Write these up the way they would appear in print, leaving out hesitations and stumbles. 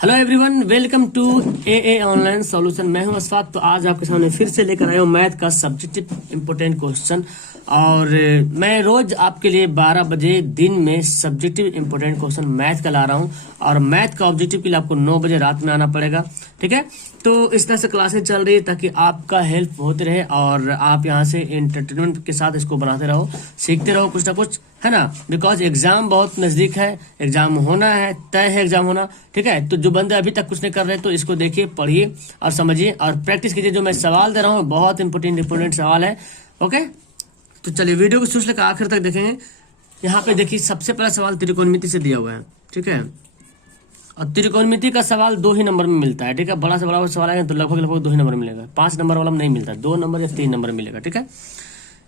Hello everyone, welcome to a online solution. मैं हूं अशफाक। तो आज आपके सामने फिर से लेकर आया हूं मैथ का सब्जेक्टिव इंपोर्टेंट क्वेश्चन। और मैं रोज आपके लिए 12 बजे दिन में सब्जेक्टिव इंपोर्टेंट क्वेश्चन मैथ का ला रहा हूं। और मैथ का ऑब्जेक्टिव के लिए आपको 9 बजे रात में आना पड़ेगा, ठीक है। तो इस तरह से क्लासेस चल रही है ताकि आपका हेल्प होते रहे और आप यहाँ से एंटरटेनमेंट के साथ इसको बनाते रहो, सीखते रहो कुछ ना कुछ, है ना। बिकॉज एग्जाम बहुत नजदीक है, एग्जाम होना है, तय है एग्जाम होना, ठीक है। तो जो बंदे अभी तक कुछ नहीं कर रहे तो इसको देखिए, पढ़िए और समझिए और प्रैक्टिस कीजिए। जो मैं सवाल दे रहा हूँ बहुत इंपोर्टेंट सवाल है, ओके। तो चलिए वीडियो को शुरू से लेकर आखिर तक देखेंगे। यहाँ पे देखिए, सबसे पहला सवाल त्रिकोणमिति से दिया हुआ है, ठीक है। और त्रिकोणमिति का सवाल 2 ही नंबर में मिलता है, ठीक है। बड़ा से बड़ा सवाल आएगा तो लगभग 2 ही नंबर मिलेगा। 5 नंबर वाला में नहीं मिलता, 2 नंबर या 3 नंबर मिलेगा, ठीक है।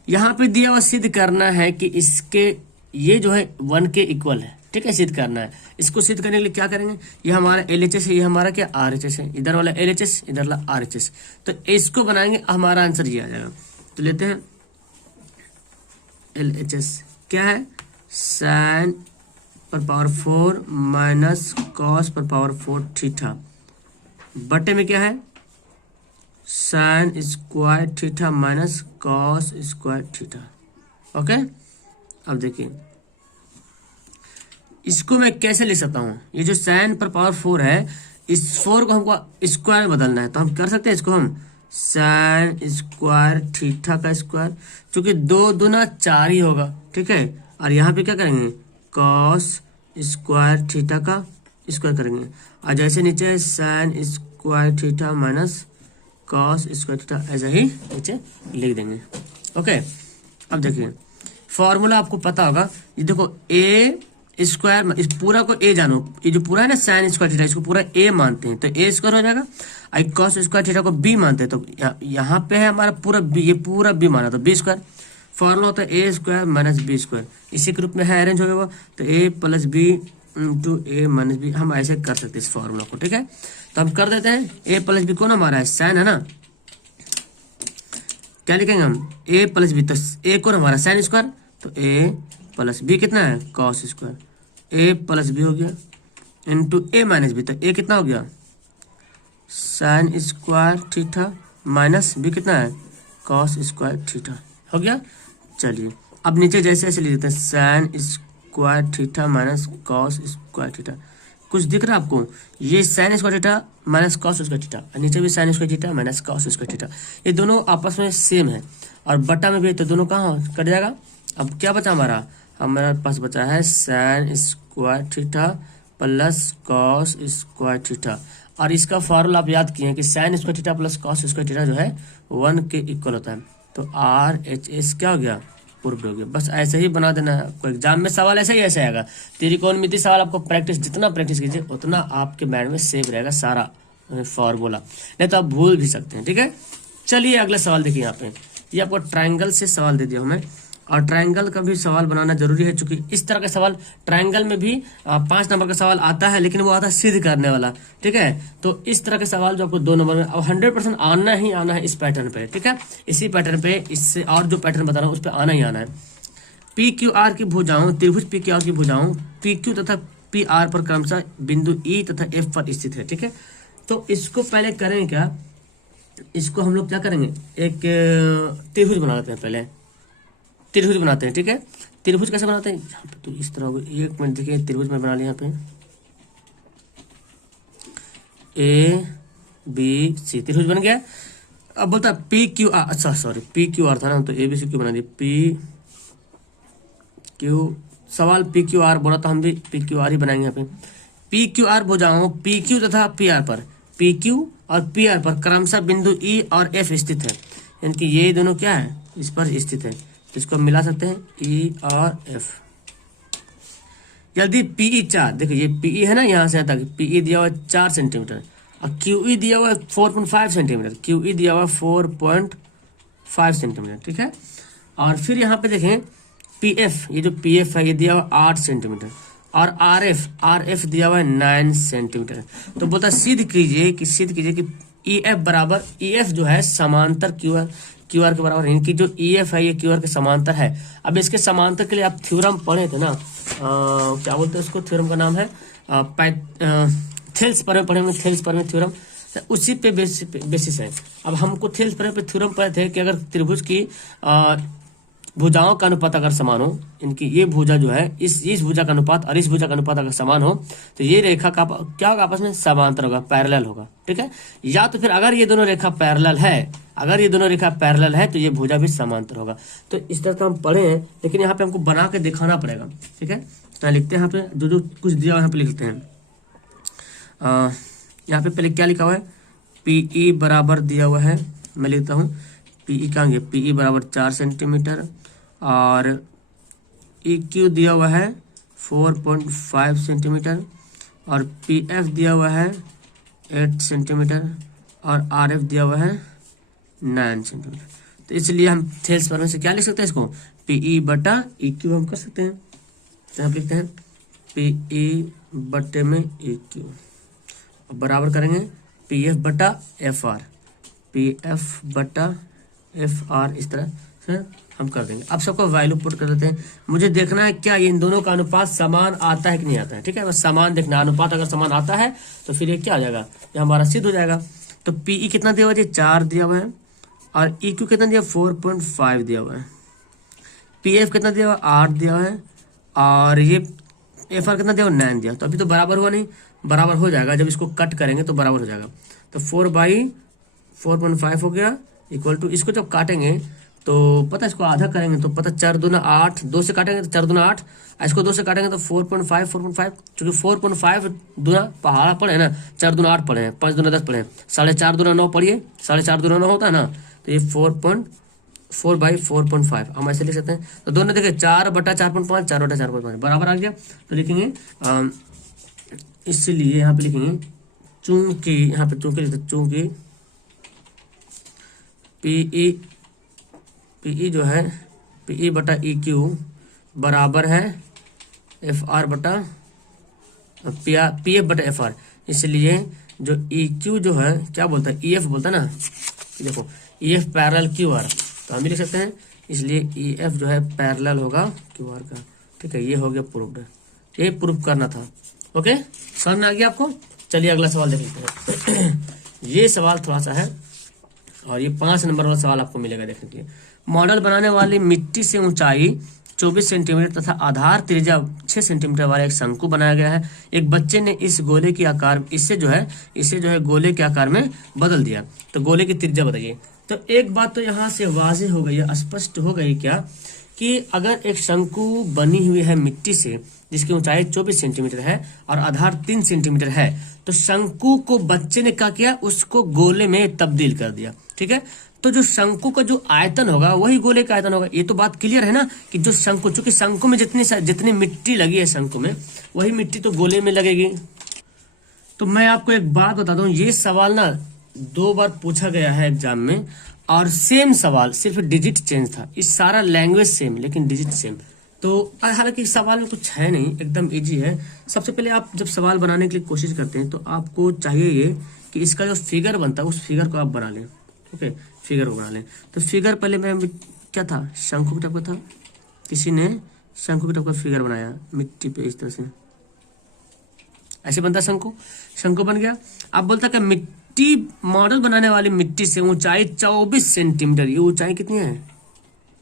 यहाँ पे दिया हुआ सिद्ध करना है कि इसके ये जो है 1 के इक्वल है, ठीक है। सिद्ध करना है। इसको सिद्ध करने के लिए क्या करेंगे, ये हमारा LHS है, ये हमारा क्या RHS है। इधर वाला LHS, इधर वाला RHS। तो इसको बनाएंगे, हमारा आंसर ये आ जाएगा। तो लेते हैं LHS क्या है, साइन पर पावर 4 माइनस कॉस पर पावर 4 थीटा, बटे में क्या है sign square theta minus cos square theta, okay. अब देखिए इसको मैं कैसे लिख सकता हूँ। ये जो साइन पर पावर 4 है, इस 4 को हमको स्क्वायर में बदलना है, तो हम कर सकते हैं इसको हम साइन स्क्वायर थीटा का स्क्वायर, क्योंकि 2 दूना 4 ही होगा, ठीक है। और यहाँ पे क्या करेंगे, कॉस स्क्वायर थीटा का स्क्वायर करेंगे। और जैसे नीचे sign square theta minus cos square theta, ऐसा ही नीचे लिख देंगे, ओके। अब देखिए फॉर्मूला आपको पता होगा, ये देखो ए स्क्वायर, इस पूरा को ए जानो, ये जो पूरा है ना साइन स्क्वायर थीटा, इसको पूरा ए मानते हैं तो ए स्क्वायर हो जाएगा। आई कॉस स्क्वायर थीटा को बी मानते हैं तो यहाँ पे है हमारा पूरा बी, ये पूरा बी माना तो बी स्क्वायर। फॉर्मूला होता है ए स्क्वायर माइनस बी स्क्वायर, इसी के रूप में है, अरेंज हो गया वो। तो ए प्लस बी इंटू ए माइनस बी, हम ऐसे कर सकते हैं इस फॉर्मूला को, ठीक है। तो हम कर देते हैं, ए प्लस बी कौन हमारा है, साइन है ना। क्या लिखेंगे हम, ए प्लस बी, तो ए कौन हमारा साइन स्क्वायर, तो ए प्लस बी कितना है कॉस स्क्वायर, ए प्लस बी हो गया इंटू ए माइनस बी, तो ए कितना हो गया sine square theta minus b कितना है कॉस स्क्वायर थीटा, हो गया। चलिए अब नीचे जैसे ऐसे लिख देते हैं, sign square theta minus cos square theta. कुछ दिख रहा है आपको, ये sign square theta minus cos square theta, नीचे भी sign square theta minus cos square theta, ये दोनों आपस में सेम है। और बटा में भी तो दोनों कहाँ कट जाएगा। अब क्या बचा हमारा पास बचा है sign square theta plus cos square theta. और इसका फॉर्मूला आप याद किए हैं कि sign square theta plus cos square theta जो है 1 के इक्वल होता है। तो RHS क्या हो गया, प्रूव्ड हो गया। बस ऐसे ही बना देना है आपको, एग्जाम में सवाल ऐसे ही ऐसे आएगा। त्रिकोणमिति सवाल आपको प्रैक्टिस, जितना प्रैक्टिस कीजिए उतना आपके माइंड में सेव रहेगा सारा फॉर्मूला, नहीं तो आप भूल भी सकते हैं, ठीक है। चलिए अगला सवाल देखिए, यहाँ पे ये आपको ट्राइंगल से सवाल दे दिया हमें। और ट्रायंगल का भी सवाल बनाना जरूरी है, क्योंकि इस तरह का सवाल ट्रायंगल में भी 5 नंबर का सवाल आता है, लेकिन वो आता है सिद्ध करने वाला, ठीक है। तो इस तरह के सवाल जो आपको 2 नंबर में, अब 100% आना ही आना है इस पैटर्न पे, ठीक है। इसी पैटर्न पे, इससे और जो पैटर्न बता रहा हूँ उस पर आना ही आना है। PQR की भुजाओं, त्रिभुज PQR की भुजाओं PQ तथा PR पर क्रमशः बिंदु E तथा F पर स्थित है, ठीक है। तो इसको पहले करेंगे क्या, इसको हम लोग क्या करेंगे, एक त्रिभुज बना लेते हैं। पहले त्रिभुज बनाते हैं, ठीक है। त्रिभुज कैसे बनाते हैं, यहाँ पे तो इस तरह होगा। 1 मिनट देखिए, त्रिभुज में बना लिया यहाँ पे ABC, त्रिभुज बन गया। अब बोलता है PQR, अच्छा सॉरी PQR था ना, तो ABC क्यों बना दिया, PQ, सवाल PQR बोला तो हम भी PQR ही बनाएंगे यहाँ पे। PQR भुजाओं PQ तथा PR पर, PQ और PR पर क्रमशः बिंदु E और F स्थित है, यानी कि ये दोनों क्या है, इस पर स्थित है। तो इसको मिला सकते हैं E और F। यदि PE 4, देखिए ये PE है ना, यहाँ से आता है PE दिया हुआ है 4 सेंटीमीटर और QE दिया हुआ है 4.5 सेंटीमीटर, QE दिया हुआ है 4.5 सेंटीमीटर, ठीक है। और फिर यहाँ पे देखें PF, ये जो PF है ये दिया हुआ 8 सेंटीमीटर और RF दिया हुआ है 9 सेंटीमीटर। तो बोलता सिद्ध कीजिए कि EF बराबर, EF जो है समांतर QR के बराबर है, इनकी जो EF है ये QR के समांतर है। अब इसके समांतर के लिए आप थ्योरम पढ़े थे ना, क्या बोलते हैं उसको, थ्योरम का नाम है थेल्स पर पढ़ेंगे, थेल्स पर थ्योरम, तो उसी पे बेसिस है। अब हमको थेल्स पर थ्योरम पढ़े थे कि अगर त्रिभुज की भुजाओं का अनुपात अगर समान हो, इनकी ये भुजा जो है इस भुजा का अनुपात और इस भुजा का अनुपात अगर समान हो तो ये रेखा का क्या होगा, आपस में समांतर होगा, पैरेलल होगा, ठीक है। या तो फिर अगर ये दोनों रेखा पैरेलल है, अगर ये दोनों रेखा पैरेलल है तो ये भुजा भी समांतर होगा। तो इस तरह से हम पढ़े हैं, लेकिन यहाँ पे हमको बना के दिखाना पड़ेगा, ठीक है। तो लिखते हैं यहाँ पे जो कुछ दिया यहाँ पे लिखते हैं। यहाँ पे पहले क्या लिखा हुआ है, पीई बराबर दिया हुआ है, मैं लिखता हूँ पीई का, पीई बराबर 4 सेंटीमीटर और EQ दिया हुआ है 4.5 सेंटीमीटर और PF दिया हुआ है 8 सेंटीमीटर और RF दिया हुआ है 9 सेंटीमीटर। तो इसलिए हम थेल्स पर में से क्या लिख सकते हैं, इसको PE बटा EQ हम कर सकते हैं। तो हम लिखते हैं PE बटे में EQ बराबर करेंगे PF बटा FR, PF बटा FR, इस तरह से हम कर देंगे। अब सबको वैल्यू पुट कर देते हैं। मुझे देखना है क्या इन दोनों का अनुपात समान आता है कि नहीं आता है, ठीक है। बस समान देखना है, अनुपात अगर समान आता है तो फिर ये क्या आ जाएगा, ये हमारा सिद्ध हो जाएगा। तो PE कितना दिया हुआ है, 4 दिया हुआ है और EQ कितना दिया, 4.5 दिया हुआ है, PF कितना दिया हुआ, 8 दिया हुआ है और ये FR कितना दिया हुआ, 9 दिया। तो अभी तो बराबर हुआ नहीं, बराबर हो जाएगा जब इसको कट करेंगे तो बराबर हो जाएगा। तो 4/4.5 हो गया इक्वल टू, इसको जब काटेंगे तो पता है इसको आधा करेंगे तो पता 4 दूना 8, 2 से काटेंगे तो 4 दूना 8, इसको 2 से काटेंगे तो 4.5 चूंकि 4.5 दूना पहाड़ा पड़े हैं ना, 4 दूना 8 पड़े हैं, 5 दूना 10 पड़े हैं, 4.5 दूना 9 पढ़िए, 4.5 दूना 9 होता है ना, तो ये 4/4.5 हम ऐसे लिख सकते हैं। तो दोनों देखिए 4/4.5, 4/4.5 बराबर आ गया। तो लिखेंगे इसलिए यहाँ पे लिखेंगे चूंकि, यहाँ पे चूंकि लिखते चूंकि PE जो है PE बटा EQ बराबर है FR बटा PF बटा FR, इसलिए जो EQ जो है क्या बोलता है, EF बोलता है ना, देखो EF पैरेलल QR, तो हम भी लिख सकते हैं, इसलिए EF जो है पैरेलल होगा QR का, ठीक है। ये हो गया प्रूव्ड, ये प्रूव करना था। ओके, समझ में आ गया आपको। चलिए अगला सवाल देख लेते हैं। ये सवाल थोड़ा सा है और ये 5 नंबर वाला सवाल आपको मिलेगा देखने के लिए। मॉडल बनाने वाली मिट्टी से ऊंचाई 24 सेंटीमीटर तथा आधार त्रिज्या 6 सेंटीमीटर वाला एक शंकु बनाया गया है। एक बच्चे ने इस गोले की आकार इसे जो है गोले के आकार में बदल दिया, तो गोले की त्रिज्या बताइए। तो एक बात तो यहाँ से वाज़ेह हो गई है, स्पष्ट हो गई क्या, कि अगर एक शंकु बनी हुई है मिट्टी से जिसकी ऊंचाई 24 सेंटीमीटर है और आधार 3 सेंटीमीटर है, तो शंकु को बच्चे ने क्या किया, उसको गोले में तब्दील कर दिया, ठीक है। तो जो शंकु का जो आयतन होगा वही गोले का आयतन होगा। ये तो बात क्लियर है ना, कि जो शंकु, चूंकि शंकु में जितनी मिट्टी लगी है शंकु में, वही मिट्टी तो गोले में लगेगी। तो मैं आपको एक बात बता दूं, ये सवाल ना 2 बार पूछा गया है एग्जाम में और सेम सवाल, सिर्फ डिजिट चेंज था। इस सारा लैंग्वेज सेम लेकिन डिजिट सेम। तो हालांकि सवाल में कुछ है नहीं, एकदम इजी है। सबसे पहले आप जब सवाल बनाने के लिए कोशिश करते हैं तो आपको चाहिए ये कि इसका जो फिगर बनता है उस फिगर को आप बना लें, ओके, फिगर को बना लें। तो फिगर पहले मैं क्या था, शंकु की टाइप का था, किसी ने शंकु की टाइप का फिगर बनाया मिट्टी पे, इस तरह से ऐसे बनता शंकु, शंकु बन गया। अब बोलता कि मिट्टी, मॉडल बनाने वाली मिट्टी से ऊंचाई 24 सेंटीमीटर, ये ऊंचाई कितनी है,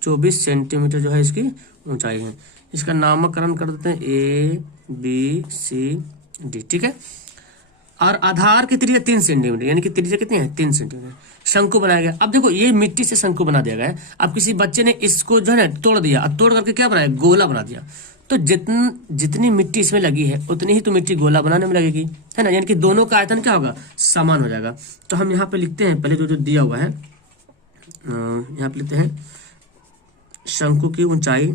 24 सेंटीमीटर जो है इसकी ऊंचाई है। इसका नामकरण कर देते हैं ABCD, ठीक है। और आधार की त्रिज्या 3 सेंटीमीटर, यानी कि त्रिज्या कितनी है, 3 सेंटीमीटर। शंकु बनाया गया। अब देखो ये मिट्टी से शंकु बना दिया गया है। अब किसी बच्चे ने इसको जो है ना तोड़ दिया, अब तोड़ करके क्या बनाया, गोला बना दिया। तो जितनी मिट्टी इसमें लगी है उतनी ही तो मिट्टी गोला बनाने में लगेगी, है ना, यानी कि दोनों का आयतन क्या होगा, समान हो जाएगा। तो हम यहाँ पे लिखते हैं पहले जो दिया हुआ है, यहाँ पे लिखते हैं शंकु की ऊंचाई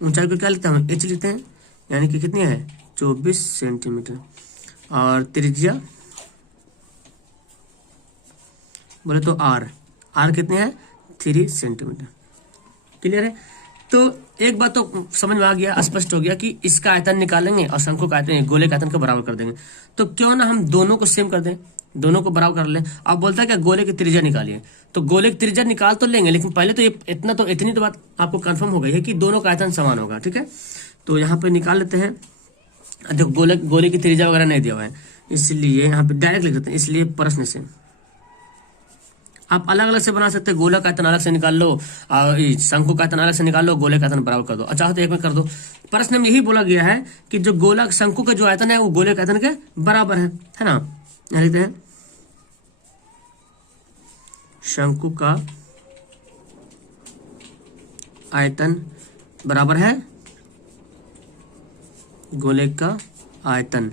को क्या लिखते हैं हम, H लिखते हैं, यानी कि कितनी है, 24 सेंटीमीटर। और त्रिज्या बोले तो R कितने हैं, 3 सेंटीमीटर। क्लियर है। तो एक बात तो समझ में आ गया, स्पष्ट हो गया कि इसका आयतन निकालेंगे और शंकु का आयतन गोले का आयतन को बराबर कर देंगे। तो क्यों ना हम दोनों को सेम कर दें, दोनों को बराबर कर लें। अब बोलता है कि गोले की त्रिज्या निकालिए, तो गोले की त्रिज्या निकाल तो लेंगे, लेकिन पहले तो ये इतनी तो बात आपको कंफर्म हो गई है कि दोनों का आयतन समान होगा, ठीक है। तो यहाँ पे निकाल लेते हैं। देखो गोले की त्रिज्या वगैरह नहीं दिया हुआ है, इसलिए यहाँ पे डायरेक्ट लिख देते हैं। इसलिए प्रश्न से आप अलग अलग से बना सकते हैं। गोला का आयतन अलग से निकाल लो, शंकु का आयतन अलग से निकाल लो, गोले का आयतन बराबर कर दो। अच्छा तो एक में कर दो। प्रश्न में यही बोला गया है कि जो गोला शंकु का जो आयतन है वो गोले के आयतन के बराबर है ना। यहाँ लिखते हैं शंकु का आयतन बराबर है गोले का आयतन।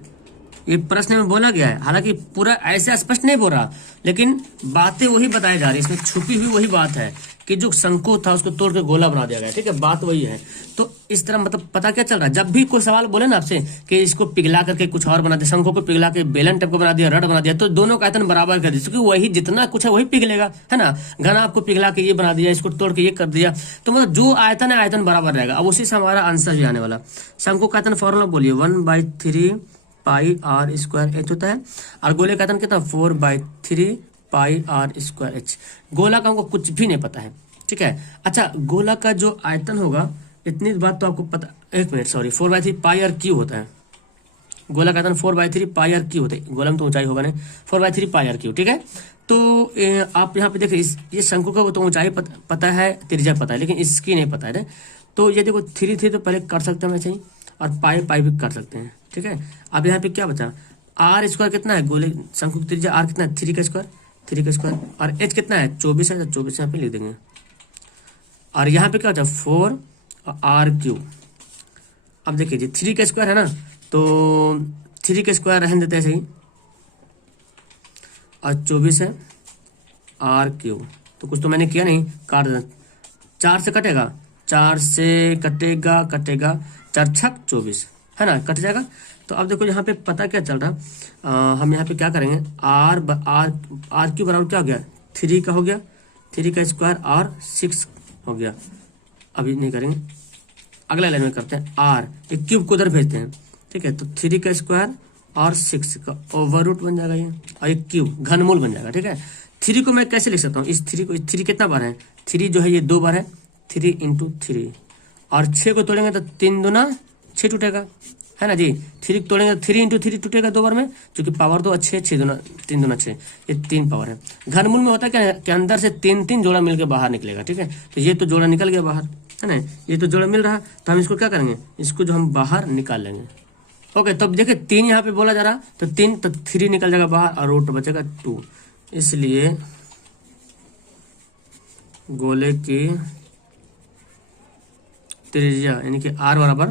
ये प्रश्न में बोला गया है, हालांकि पूरा ऐसे स्पष्ट नहीं बोल रहा, लेकिन बातें वही बताई जा रही है। इसमें छुपी हुई वही बात है कि जो शंकु था उसको तोड़ के गोला बना दिया गया। ठीक है, बात वही है। तो इस तरह मतलब पता क्या चल रहा है, जब भी कोई सवाल बोले ना आपसे कि इसको पिघला करके कुछ और बना दिया, शंकु को पिघला के बेलन टाइप को बना दिया, रड बना दिया, तो दोनों का आयतन बराबर कर दिया, क्योंकि वही जितना कुछ है वही पिघलेगा, है ना। घना आपको पिघला के ये बना दिया, इसको तोड़ के ये कर दिया, तो मतलब जो आयतन है आयतन बराबर रहेगा। अब उसी से हमारा आंसर भी आने वाला। शंकु का आयतन फॉर्मूला बोलिए 1/3 पाई आर स्क्वायर एच होता है, और गोले का आयतन कितना 4/3 पाई आर स्क्वायर एच। गोला का हमको कुछ भी नहीं पता है, ठीक है। अच्छा, गोला का जो आयतन होगा, इतनी बात तो आपको पता, एक minute sorry, 4/3 pi r cube होता है। गोला का आयतन 4/3 पाई आर क्यू होता है। गोला में तो ऊंचाई होगा नहीं, 4/3 पाई आर क्यू, ठीक है। तो आप यहाँ पे देखिए, ये शंकु का तो ऊंचाई पता है, त्रिज्या पता है, लेकिन इसकी नहीं पता है। तो ये देखो 3 तो पहले कर सकते हैं वैसे ही, और पाई भी कर सकते हैं, ठीक है। अब यहाँ पे क्या बचा, आर स्क्वायर कितना है, गोले शंकु की त्रिज्या आर कितना है 3 का स्क्वायर, और एच कितना है 24 है, तो 24 यहाँ पे लिख देंगे। और यहाँ पे क्या बचा 4 और आर क्यू। अब देखिए जी 3 का स्क्वायर है ना, तो 3 का स्क्वायर रहने देते हैं सही, और 24 है आर क्यू। तो कुछ तो मैंने किया नहीं, काट देना, 4 से कटेगा, 4 से कटेगा 4 छक 24, है ना, कट जाएगा। तो अब देखो यहाँ पे पता क्या चल रहा, हम यहाँ पे क्या करेंगे, आर क्यू बराबर क्या हो गया 3 का हो गया, 3 का स्क्वायर और 6 हो गया। अभी नहीं करेंगे, अगला लाइन में करते हैं। आर एक क्यूब को उधर भेजते हैं, ठीक है। तो 3 का स्क्वायर और 6 का ओवर रूट बन जाएगा ये, और एक क्यूब घनमूल बन जाएगा, ठीक है। 3 को मैं कैसे लिख सकता हूँ, इस 3 को, 3 कितना बार है, 3 जो है ये 2 बार है, 3 × 3, और 6 को तोड़ेंगे तो 3 दूना 6 टूटेगा, है ना जी। 3 तोड़ेंगे तो 3 × 3 टूटेगा 2 बार में, क्योंकि पावर तो अच्छे 6 दूना 3 दूना 6, ये 3 पावर है। घनमूल में होता है क्या कि अंदर से 3 जोड़ा मिलकर बाहर निकलेगा, ठीक है। तो ये तो जोड़ा निकल गया बाहर, है ना, ये तो जोड़ा मिल रहा, तो हम इसको क्या करेंगे, इसको जो हम बाहर निकाल लेंगे। ओके, तब देखिए 3 यहाँ पे बोला जा रहा, तो 3 तो 3 निकल जाएगा बाहर, और रूट बचेगा 2। इसलिए गोले की त्रिज्या यानी कि आर बराबर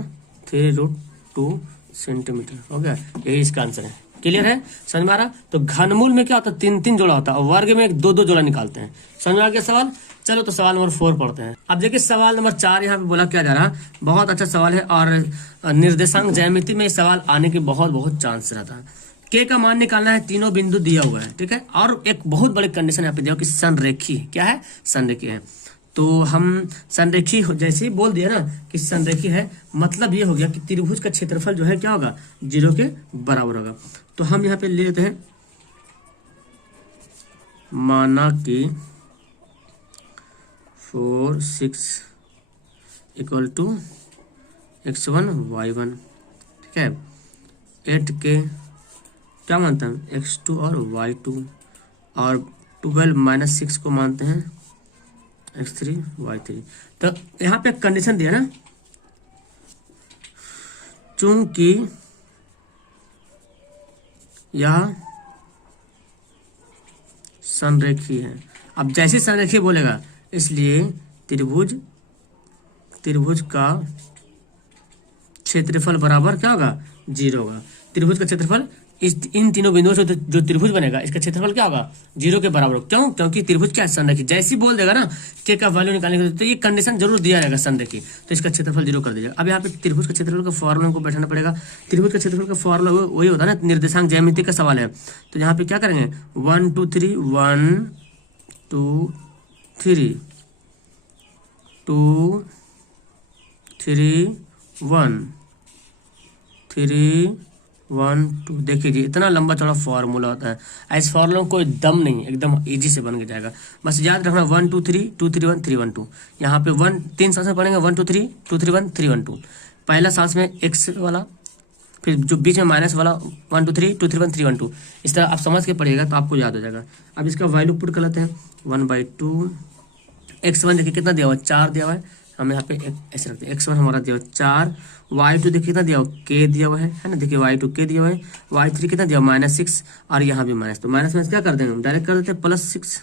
3√2 सेंटीमीटर हो गया। यही इसका आंसर है। क्लियर है, समझ में आ रहा। तो घनमूल में क्या होता है 3 जोड़ा होता है, और वर्ग में 2 जोड़ा निकालते हैं। समझ में आ गया सवाल। चलो तो सवाल नंबर 4 पढ़ते हैं। अब देखिए सवाल नंबर 4 यहाँ पे बोला क्या जा रहा, बहुत अच्छा सवाल है, और निर्देशांक ज्यामिति में सवाल आने के बहुत चांस रहता है। के का मान निकालना है, तीनों बिंदु दिया हुआ है, ठीक है। और एक बहुत बड़ी कंडीशन यहाँ पे दिया कि संरेखी, क्या है, संरेखी है। तो हम संरेखी जैसे ही बोल दिया ना कि संरेखी है, मतलब ये हो गया कि त्रिभुज का क्षेत्रफल जो है क्या होगा 0 के बराबर होगा। तो हम यहाँ पे ले लेते हैं, माना कि 4 6 = x1 y1, ठीक है। 8 के क्या मानते हैं x2 और y2, और 12 - 6 को मानते हैं x3 y3। तो यहाँ पे कंडीशन दिया ना, चूंकि यह संरेखी है। अब जैसे संरेखी बोलेगा, इसलिए त्रिभुज का क्षेत्रफल बराबर क्या होगा 0 होगा। त्रिभुज का क्षेत्रफल इन तीनों बिंदुओं से जो त्रिभुज बनेगा, इसका क्षेत्रफल क्या होगा 0 के बराबर। क्यों, क्योंकि त्रिभुज क्या है संरेखी। जैसे ही बोल देगा ना के का वैल्यू निकालने के, तो ये कंडीशन जरूर दिया जाएगा संरेखी, तो इसका क्षेत्रफल 0 कर दीजिएगा। अब यहाँ पे त्रिभुज का क्षेत्रफल का फॉर्मूला को बैठाना पड़ेगा। त्रिभुज का क्षेत्रफल का फॉर्मूला वही होता है ना, निर्देशांक ज्यामिति का सवाल है। तो यहाँ पे क्या करेंगे 1 2 3 1 2 3 2 3 1 3 1 2। देखिए जी इतना लंबा चौड़ा फॉर्मूला होता है। इस फॉर्मूला में कोई दम नहीं, एकदम इजी से बन के जाएगा। बस याद रखना 1 2 3 2 3 1 3 1 2। यहाँ पे 3 से पढ़ेंगे 1 2 3 2 3 1 3 1 2। पहला सांस में एक्स वाला, फिर जो बीच में माइनस वाला 1 2 3 2 3 1 3 1 2, इस तरह आप समझ के पढ़िएगा तो आपको याद हो जाएगा। अब इसका वैल्यू पुट कर लेते हैं 1/2 x1 देखिए कितना दिया हुआ है, 4 दिया हुआ है, हम यहाँ पे ऐसे रखते हैं, x1 हमारा दिया हुआ 4, y2 देखिए कितना दिया हुआ k दिया हुआ है ना, देखिए y2 k दिया हुआ है, y3 कितना दिया हुआ -6 और यहाँ भी माइनस, तो माइनस में क्या कर देंगे हम डायरेक्ट कर देते हैं +6।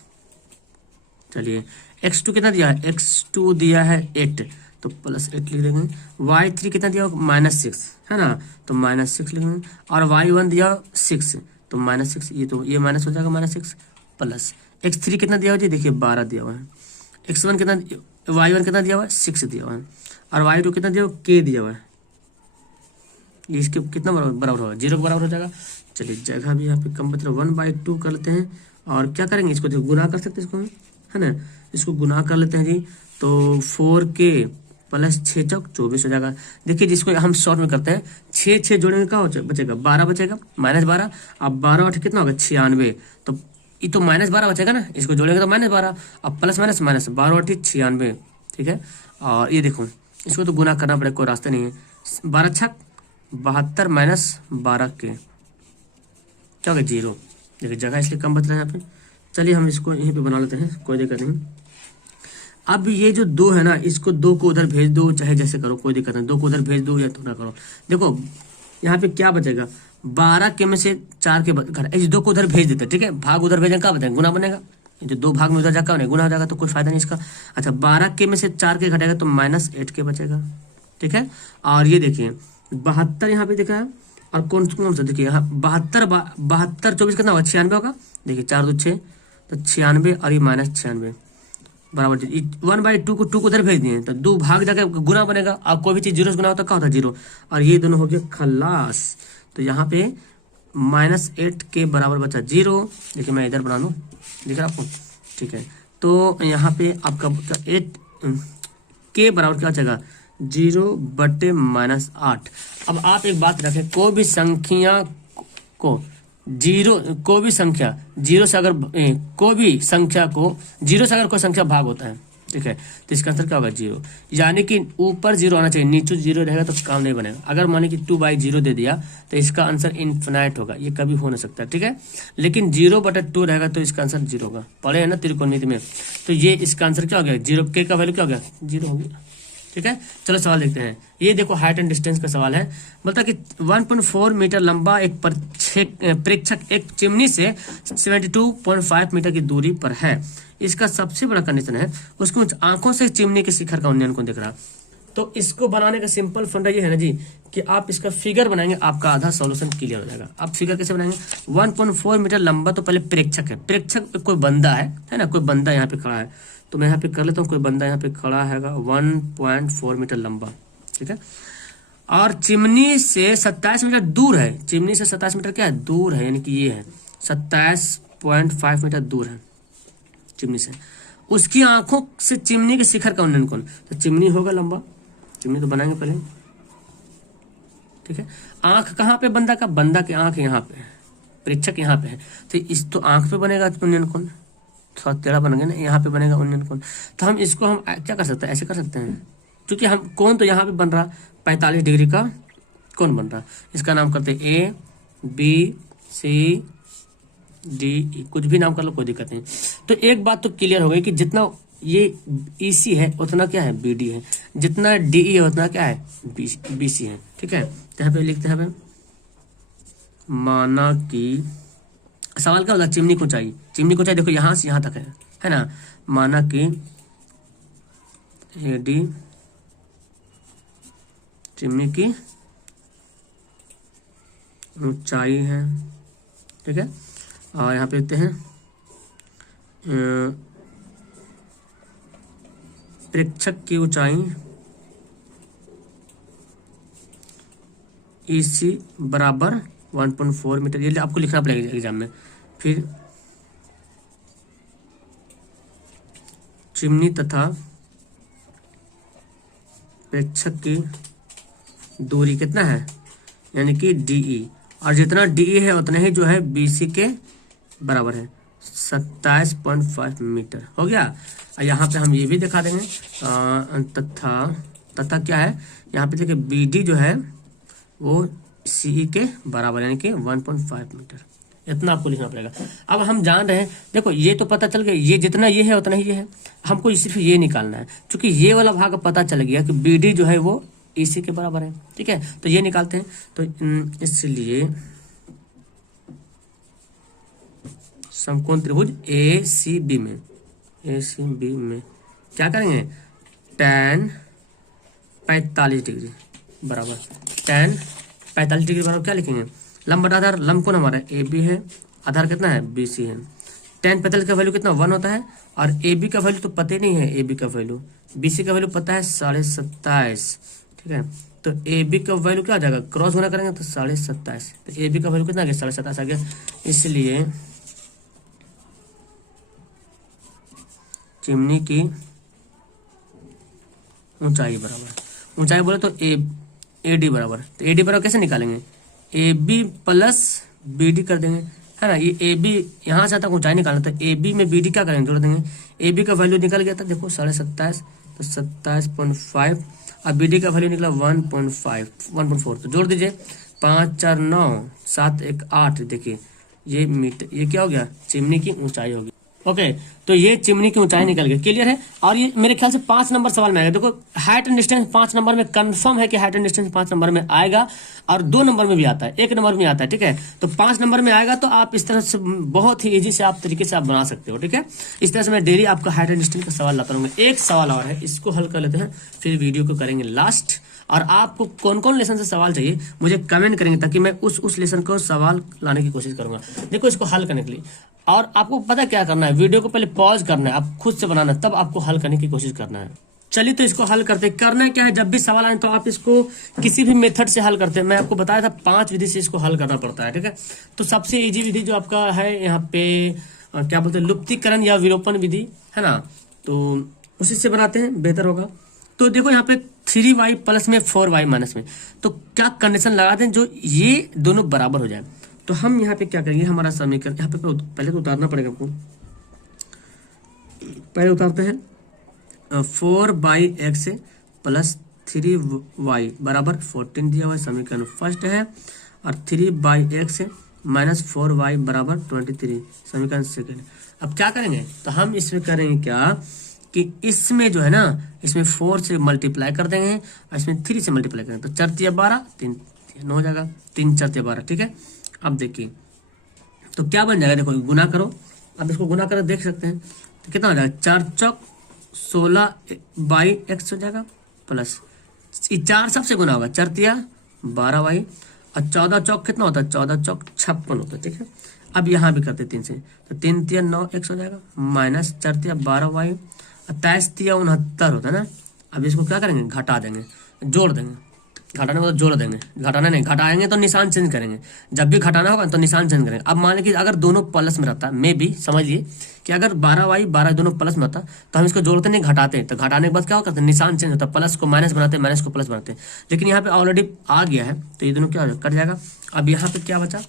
चलिए x2 कितना दिया है, x2 दिया है 8 तो +8 लिख देंगे, y3 कितना दिया -6 है ना तो -6 लिख देंगे, और y1 दिया 6 तो -6, ये तो ये माइनस हो जाएगा -6 प्लस x3 कितना दिया हुआ जी, देखिए 12 दिया हुआ है, x1 कितना, y1 कितना दिया हुआ है 6 दिया हुआ है, और y2 कितना दिया हुआ k दिया हुआ है, ये इसके कितना बराबर होगा, 0 के बराबर हो जाएगा। चलिए जगह भी यहाँ पे कम बच रहा, 1/2 कर लेते हैं, और क्या करेंगे इसको, देखो गुना कर सकते हैं इसको, है ना, इसको गुना कर लेते हैं जी, तो 4k + 6 चौक 24 हो जाएगा। देखिए जिसको हम शॉर्ट में करते हैं, 6 जोड़ेंगे क्या बचेगा, 12 बचेगा, -12, अब 12 8 कितना होगा 96, तो ये तो -12 बचेगा ना, इसको जोड़ेंगे तो -12, अब प्लस माइनस माइनस 12 8 96, ठीक है। और ये देखो इसको तो गुना करना पड़ेगा, कोई रास्ता नहीं है, 12 छक 72 - 12 के क्या होगा 0, देखिए जगह इसलिए कम बच रहा है यहाँ पे। चलिए हम इसको यहीं पे बना लेते हैं, कोई दिक्कत नहीं। अब ये जो 2 है ना, इसको 2 को उधर भेज दो, चाहे जैसे करो कोई दिक्कत नहीं, 2 को उधर भेज दो या थोड़ा करो। देखो यहाँ पे क्या बचेगा, 12 के में से 4 के घर, इस 2 को उधर भेज देते, ठीक है, भाग उधर भेजेंगे क्या बनेगा, गुना बनेगा, ये जो 2 भाग में उधर जाकर गुना हो जाएगा, तो कोई फायदा नहीं इसका। अच्छा 12 के में से 4 के घटेगा तो -8 के बचेगा, ठीक है। और ये देखिए 72 यहाँ पे दिखा है, और कौन कौन सा देखिए यहाँ 72 24 कितना होगा 96 होगा, देखिए 4 2 6 तो 96, और ये -96 बराबर 1/2 को 2 को उधर भेज दिए तो 2 भाग जाकर गुना बनेगा, और कोई भी चीज 0 से गुना होता है क्या होता है 0, और ये दोनों हो गया खलास। तो यहाँ पे -8 के बराबर बचा 0, देखिए मैं इधर बना लूँ, दिख रहा आपको, ठीक है। तो यहाँ पे आपका 8 के बराबर क्या बचेगा 0/-8। अब आप एक बात रखें, कोई भी संख्या को 0 कोई भी संख्या 0 से अगर कोई भी संख्या को 0 से अगर कोई संख्या भाग होता है, ठीक है, तो इसका आंसर क्या होगा 0, यानी कि ऊपर 0 आना चाहिए, नीचे 0 रहेगा तो काम नहीं बनेगा। अगर माने कि 2/0 दे दिया तो इसका आंसर इनफिनाइट होगा, ये कभी हो नहीं सकता, ठीक है। लेकिन 0/2 रहेगा तो इसका आंसर 0 होगा, पढ़े है ना त्रिकोणमिति में, तो ये इसका आंसर क्या हो गया 0, के का वैल्यू क्या हो गया 0 हो गया, ठीक है। चलो सवाल देखते हैं, ये देखो हाइट एंड डिस्टेंस का सवाल है, बोलता कि 1.4 मीटर लंबा एक प्रेक्षक एक चिमनी से 72.5 मीटर की दूरी पर है, इसका सबसे बड़ा कंडीशन है उसको आंखों से चिमनी के शिखर का उन्नयन को दिख रहा। तो इसको बनाने का सिंपल फंडा ये है ना जी कि आप इसका फिगर बनाएंगे, आपका आधा सॉल्यूशन क्लियर हो जाएगा। आप फिगर कैसे बनाएंगे, 1.4 मीटर लंबा, तो पहले प्रेक्षक है, प्रेक्षक कोई बंदा है ना, कोई बंदा यहाँ पे खड़ा है, तो मैं यहाँ पे कर लेता हूँ, कोई बंदा यहाँ पे खड़ा है 1.4 मीटर लंबा, ठीक है। और चिमनी से 27 मीटर दूर है, चिमनी से 27 मीटर क्या है दूर है, यानी कि ये है 27.5 मीटर दूर है चिमनी से, उसकी आंखों से चिमनी के शिखर का उन्नयन कौन, तो चिमनी होगा लंबा, चिमनी तो बनाएंगे पहले, ठीक है। आंख कहाँ पे बंदा का, बंदा की आंख यहाँ पे है, प्रेक्षक यहाँ पे है, तो इस तो आंख पे बनेगा उन्नयन कौन, थोड़ा टेढ़ा बन गया ना, यहाँ पे बनेगा उन्नयन कोण। तो हम इसको हम क्या कर सकते हैं, ऐसे कर सकते हैं, क्योंकि हम कोण तो यहाँ पे बन रहा 45 डिग्री का कोण बन रहा, इसका नाम करते हैं ABCD, कुछ भी नाम कर लो कोई दिक्कत नहीं। तो एक बात तो क्लियर हो गई कि जितना ये EC है उतना क्या है BD है, जितना DE है उतना क्या है BC है, ठीक है। तो यहाँ पे लिखते हैं, माना कि सवाल क्या होगा, चिमनी को चाहिए, चिमनी को चाहिए, देखो यहाँ से यहाँ तक है ना, माना कि AD चिमनी की ऊंचाई है, ठीक है। और यहाँ पे लिखते हैं प्रेक्षक की ऊंचाई EC बराबर 1.4 मीटर, ये आपको लिखना पड़ेगा एग्जाम में। फिर चिमनी तथा प्रेक्षक की दूरी कितना है, यानी कि DE, और जितना DE है उतना ही जो है BC के बराबर है, 27.5 मीटर हो गया। और यहाँ पे हम ये भी दिखा देंगे तथा क्या है यहाँ पे देखिए बी डी जो है वो सी के बराबर यानी कि 1.5 मीटर, इतना आपको लिखना पड़ेगा। अब हम जान रहे हैं, देखो ये तो पता चल गया, ये जितना ये है उतना ही ये है, हमको सिर्फ ये निकालना है। क्योंकि ये वाला भाग पता चल गया कि बी डी जो है वो इसी के बराबर है, ठीक है, तो ये निकालते हैं। तो इसलिए समकोण त्रिभुज ए सी बी में क्या करेंगे, tan 45 डिग्री बराबर tan 45 डिग्री बराबर क्या लिखेंगे, लंब बटा आधार, लंब कोण हमारा ए बी है, आधार कितना है बी सी है। tan 45 का वैल्यू कितना 1 होता है, और ए बी का वैल्यू तो पता ही नहीं है, ए बी का वैल्यू, बी सी का वैल्यू पता है 27.5, ठीक है। तो ए बी का वैल्यू क्या आ जाएगा, क्रॉस गुना करेंगे तो 27.5, तो ए बी का वैल्यू कितना आ गया 27.5 आ गया। इसलिए चिमनी की ऊंचाई बराबर, ऊंचाई बोले तो ए डी बराबर, तो ए डी बराबर कैसे निकालेंगे, a b plus b d कर देंगे, है ना। ये ए बी यहाँ से आता ऊंचाई निकालना, तो ए बी में बी डी क्या करेंगे, जोड़ देंगे। ए बी का वैल्यू निकल गया था देखो 27.5, तो 27.5, अब बी डी का वैल्यू निकला 1.4, तो जोड़ दीजिए, 5 4 9 7 1 8, देखिए ये मीटर, ये क्या हो गया, चिमनी की ऊंचाई होगी। ओके, तो ये चिमनी की ऊंचाई निकल गई, क्लियर है। और ये मेरे ख्याल से 5 नंबर सवाल में आएगा। देखो हाइट एंड डिस्टेंस 5 नंबर में कंफर्म है कि हाइट एंड डिस्टेंस 5 नंबर में आएगा, और 2 नंबर में भी आता है, 1 नंबर में आता है, ठीक है। तो 5 नंबर में आएगा, तो आप इस तरह से बहुत ही इजी से आप तरीके से आप बना सकते हो, ठीक है। इस तरह से मैं डेली आपका हाइट एंड डिस्टेंस का सवाल लाता रहूंगा। एक सवाल और है, इसको हल कर लेते हैं, फिर वीडियो को करेंगे लास्ट। और आपको कौन कौन लेसन से सवाल चाहिए मुझे कमेंट करेंगे, ताकि मैं उस लेसन को सवाल लाने की कोशिश करूंगा। देखो इसको हल करने के लिए, और आपको पता क्या करना है, वीडियो को पहले पॉज करना है, आप खुद से बनाना है, तब आपको हल करने की कोशिश करना है। चलिए तो इसको हल करते, करना क्या है, जब भी सवाल आए तो आप इसको किसी भी मेथड से हल करते हैं। मैं आपको बताया था 5 विधि से इसको हल करना पड़ता है, ठीक है। तो सबसे इजी विधि जो आपका है यहाँ पे क्या बोलते हैं, लुप्तीकरण या विलोपन विधि, है ना, तो उसी से बनाते हैं, बेहतर होगा। तो देखो यहाँ पे 3y प्लस में 4y माइनस में, तो क्या कंडीशन लगा दें जो ये दोनों बराबर हो जाए। तो हम यहाँ पे क्या करेंगे, हमारा समीकरण यहाँ पे पहले तो उतारना पड़ेगा आपको, पहले उतारते हैं 4x प्लस 3y बराबर 14 दिया हुआ है, समीकरण फर्स्ट है। और 3x माइनस 4y बराबर 23, समीकरण सेकेंड। अब क्या करेंगे, तो हम इसमें करेंगे क्या कि इसमें जो है ना, इसमें 4 से मल्टीप्लाई कर देंगे, और इसमें 3 से मल्टीप्लाई करेंगे, तो 4 तिया 12, 3 9 हो जाएगा, 3 4 तिया 12, ठीक है। अब देखिए तो क्या बन जाएगा, देखो गुना करो, अब इसको गुना कर देख सकते हैं, तो कितना हो जाएगा, 4 चौक 16y(x) हो जाएगा, प्लस 4 सबसे गुना होगा, 4 तिया 12y, और 14 चौक कितना होता है, 14 चौक 56 होता है, ठीक है। अब यहाँ भी करते 3 से, तो 3 तिया 9x हो जाएगा, माइनस 4 तिया 12y, 23 तिया 69 होता है ना। अब इसको क्या करेंगे, घटा देंगे, जोड़ देंगे, घटाने को तो जोड़ देंगे, घटाना नहीं, घटाएंगे तो निशान चेंज करेंगे, जब भी घटाना होगा तो निशान चेंज करेंगे। अब मान लीजिए अगर दोनों प्लस में रहता, मे भी समझिए कि अगर 12y 12 दोनों प्लस में होता, तो हम इसको जोड़ते नहीं, घटाते, तो घटाने के बाद क्या करते हैं, निशान चेंज होता है, प्लस को माइनस बनाते हैं, माइनस को प्लस बनाते हैं। लेकिन यहाँ पे ऑलरेडी आ गया है, तो ये दोनों क्या कट जाएगा। अब यहाँ पे क्या बचा,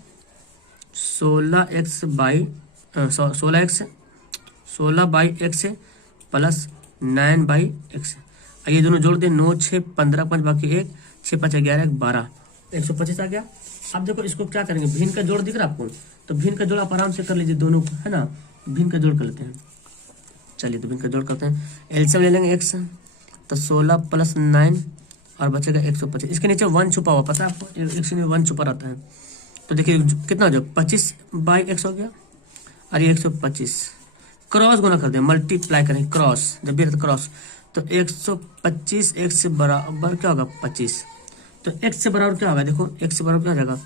16x प्लस 9/x, ये दोनों जोड़ दे, 9 6 15 5 बाकी 1 6 5 11 12, 125 आ गया। अब देखो इसको क्या करेंगे, भिन्न का जोड़ दिख रहा है आपको, तो भिन्न का जोड़ आप आराम से कर लीजिए दोनों को, है ना, भिन्न का जोड़ कर लेते हैं। चलिए तो भिन्न का जोड़ करते हैं, एलसीएम ले लेंगे x, तो 16 प्लस 9 और बचेगा 125। इसके नीचे 1 छुपा हुआ, पता है आपको, x में 1 छुपा रहता है। तो देखिए कितना हो जाएगा, 25/x हो गया, और ये 125, क्रॉस गुना कर दें, मल्टीप्लाई करें, क्रॉस जब भी रहता क्रॉस, तो 125 x से बराबर क्या होगा 25, तो x से बराबर क्या होगा, देखो x से बराबर क्या हो जाएगा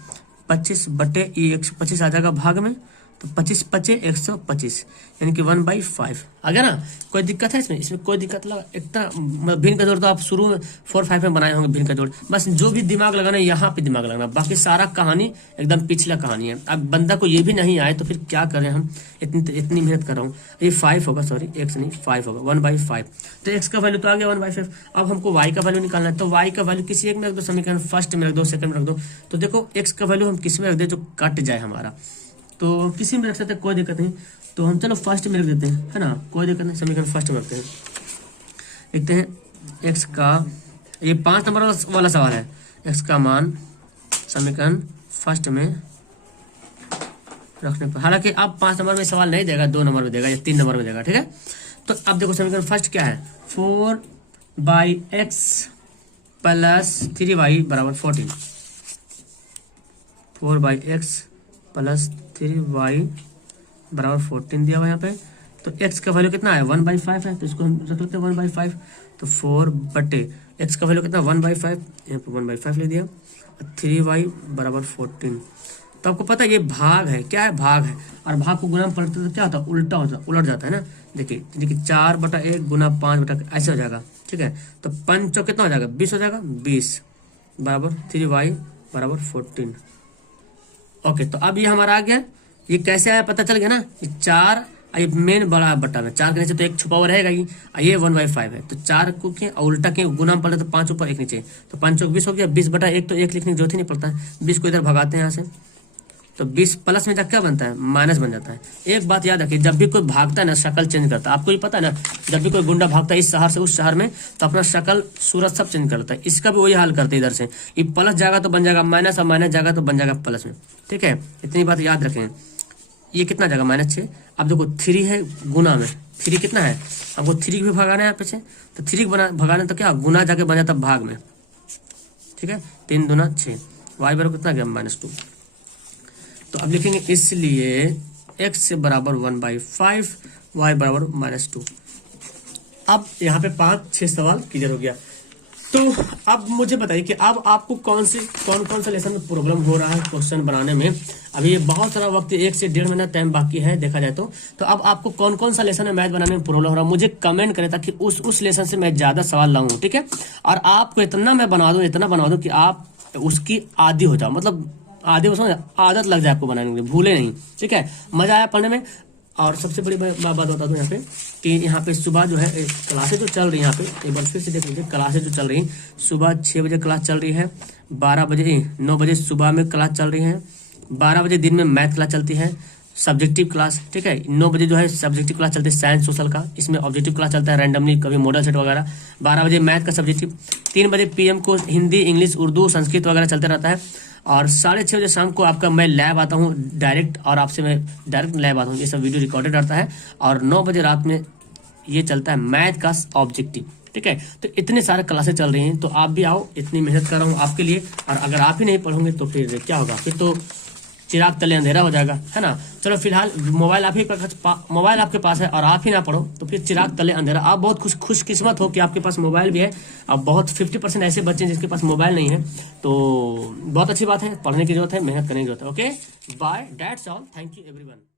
25 बटे ये 125 आ जाएगा भाग में, तो 25 पचे 125, यानी कि 1/5 आ गया ना। कोई दिक्कत है इसमें, इसमें कोई दिक्कत लगा, इतना भिन्न का जोड़ तो आप शुरू में 4 5 में बनाए होंगे भिन्न का जोड़, बस जो भी दिमाग लगाना है यहाँ पे दिमाग लगाना, बाकी सारा कहानी एकदम पिछला कहानी है। अब बंदा को ये भी नहीं आए तो फिर क्या करें हम, इतनी मेहनत कर रहा हूँ। ये 5 होगा, सॉरी x नहीं 5 होगा, 1/5, तो x का वैल्यू तो आ गया 1/5। अब हमको y का वैल्यू निकालना है, तो y का वैल्यू किसी एक में रख दो, समीकरण फर्स्ट में रख दो, सेकंड में रख दो। तो देखो x का वैल्यू हम किस में रख दे जो कट जाए हमारा, तो किसी में रख सकते हैं, कोई दिक्कत नहीं। तो हम चलो फर्स्ट में रख देते हैं, है ना, कोई दिक्कत नहीं, समीकरण फर्स्ट में रखते हैं, लिखते हैं x का ये 5 नंबर वाला सवाल है। x का मान समीकरण फर्स्ट में रखने पर, हालांकि अब 5 नंबर में सवाल नहीं देगा, 2 नंबर में देगा या 3 नंबर में देगा, ठीक है। तो अब देखो समीकरण फर्स्ट क्या है, 4/x प्लस 3y बराबर 14, 4/x प्लस 3y बराबर 14 दिया हुआ यहाँ पे। तो x का वैल्यू कितना है, 1/5 है, तो इसको हम रख लेते हैं 1/5। तो 4/x का वैल्यू कितना, 1/5, यहाँ पे 1/5 ले दिया। 3y बराबर 14। तो आपको पता है ये भाग है, क्या है, भाग है, और भाग को गुना में पलटते तो क्या होता है, उल्टा होता, उलट जाता है ना। देखिए 4/1 गुना 5 ऐसे हो जाएगा, ठीक है। तो 5 कितना हो जाएगा, 20 हो जाएगा, 20 बराबर 3y बराबर 14। ओके, तो अब ये हमारा आ गया। ये कैसे आया पता चल गया ना, ये 4, ये मेन बड़ा बटा में 4 के नीचे तो एक छुपा हुआ रहेगा ही, ये 1/5 है। तो 4 को क्या और उल्टा के गुना में पड़े तो 5 ऊपर 1 नीचे, तो 5 चौक 20 हो गया, 20/1 तो 1 लिखने की जरूरत ही नहीं पड़ता है। 20 को इधर भगाते हैं यहाँ से, तो 20 प्लस में जाकर क्या बनता है, माइनस बन जाता है। एक बात याद रखिए, जब भी कोई भागता है ना शक्ल चेंज करता है, आपको ये पता है ना, जब भी कोई गुंडा भागता है इस शहर से उस शहर में तो अपना शक्ल सूरत सब चेंज करता है। इसका भी वही हाल करते हैं, इधर से ये प्लस जाएगा तो बन जाएगा माइनस, और माइनस जाएगा तो बन जाएगा प्लस में, ठीक है। इतनी बात याद रखें। ये कितना जाएगा, -6। अब देखो 3 है गुना में, 3 कितना है, हमको 3 भी भगाना है यहाँ पे से, तो 3 भगाना तो क्या गुना जाके बन जाता भाग में, ठीक है। 3 दूना 6, y बराबर कितना गया, -2। तो अब लिखेंगे इसलिए x बराबर 1/5, y बराबर -2। अब यहाँ पे 5-6 सवाल क्लियर हो गया। तो अब मुझे बताइए कि अब आपको कौन सा लेसन में प्रॉब्लम हो रहा है क्वेश्चन बनाने में। अभी ये बहुत सारा वक्त, 1 से 1.5 महीना टाइम बाकी है देखा जाए तो अब आपको कौन सा लेसन में मैथ बनाने में प्रॉब्लम हो रहा है मुझे कमेंट करें, ताकि उस लेसन से मैं ज़्यादा सवाल लाऊं, ठीक है। और आपको इतना मैं बना दूं कि आप उसकी आदी हो जाओ, मतलब आधे उसमें आदत लग जाए आपको बनाने के लिए, भूले नहीं, ठीक है। मजा आया पढ़ने में। और सबसे बड़ी बात बता दूं यहाँ पे कि यहाँ पे सुबह जो है क्लासेज जो चल रही है, यहाँ पे एक बार फिर से देख लीजिए, क्लासेज जो चल रही है, सुबह 6 बजे क्लास चल रही है, 9 बजे सुबह में क्लास चल रही है, 12 बजे दिन में मैथ क्लास चलती है, सब्जेक्टिव क्लास, ठीक है। 9 बजे जो है सब्जेक्टिव क्लास चलती है साइंस सोशल का, इसमें ऑब्जेक्टिव क्लास चलता है रैंडमली, कभी मॉडल सेट वगैरह। 12 बजे मैथ का सब्जेक्टिव, 3 बजे PM को हिंदी, इंग्लिश, उर्दू, संस्कृत वगैरह चलते रहता है। और 6:30 बजे शाम को आपका मैं लैब आता हूँ डायरेक्ट, और आपसे मैं डायरेक्ट लैब आता हूँ, ये सब वीडियो रिकॉर्डेड रहता है। और 9 बजे रात में ये चलता है मैथ का ऑब्जेक्टिव, ठीक है। तो इतने सारे क्लासेस चल रही हैं, तो आप भी आओ, इतनी मेहनत कर रहा हूँ आपके लिए। और अगर आप ही नहीं पढ़ोगे तो फिर क्या होगा, फिर तो चिराग तले अंधेरा हो जाएगा, है ना। चलो फिलहाल मोबाइल आपके पास है और आप ही ना पढ़ो तो फिर चिराग तले अंधेरा। आप बहुत खुशकिस्मत हो कि आपके पास मोबाइल भी है। अब बहुत 50% ऐसे बच्चे हैं जिसके पास मोबाइल नहीं है, तो बहुत अच्छी बात है, पढ़ने की जरूरत है, मेहनत करने की जरूरत है। Okay bye, that's all, thank you everyone.